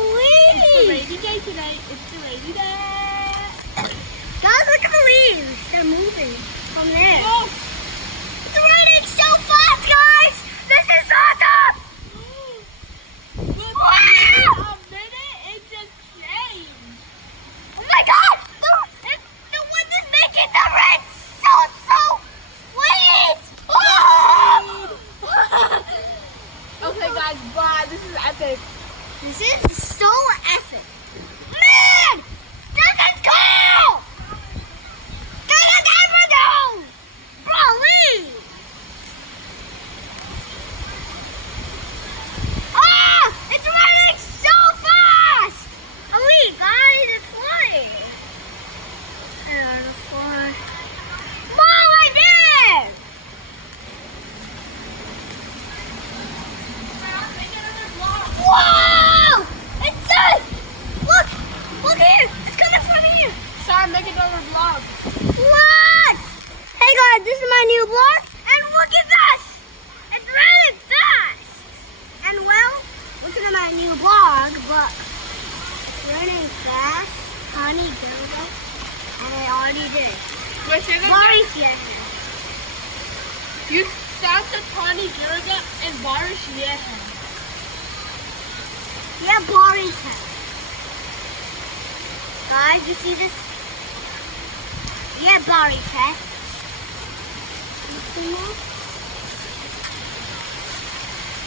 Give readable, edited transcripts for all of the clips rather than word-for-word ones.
leaves. It's a rainy day today. It's a rainy day. Guys, look at the leaves. They're moving from there. Oh. It's raining so fast, guys. This is awesome. Look, Wow. a minute, it just changed. Oh my God. The wind is making the rain so sweet. Oh. Okay, guys, bye. This is epic. This is so epic. Man, this is cool. This is everything. Bro, ah, it's raining so fast. Ali, guys, it's flying. And on the floor. Mom, right there. Whoa! It's done! Look here! It's coming from here! Sorry, make another vlog. What? Hey guys, this is my new vlog, and look at this! It's really fast! And well, look at my new vlog, but running fast, honey, go, and I already did. Wait, say that Barish yes. You start the Tawny Gilliga and Barish Yehan. Yeah, Barish has. Guys, you see this? Yeah, Barish has.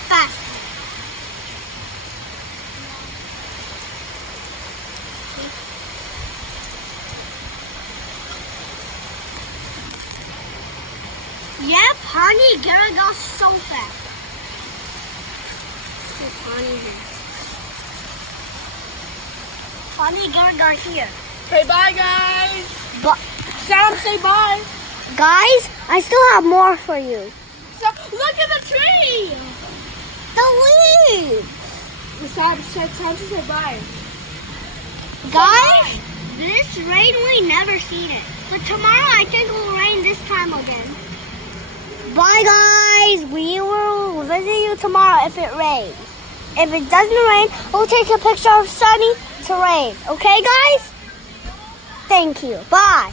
Fast. Yep, honey, Gary got so fast. It's honey here. Honey, Gary got here. Say bye, guys. But Sam, say bye. guys, I still have more for you. So, look at the tree. The leaves. Sam, time to say bye. Guys, this rain, we never seen it. But tomorrow, I think it will rain this time again. Bye, guys. We will visit you tomorrow if it rains. If it doesn't rain, we'll take a picture of sunny to rain. Okay, guys? Thank you. Bye.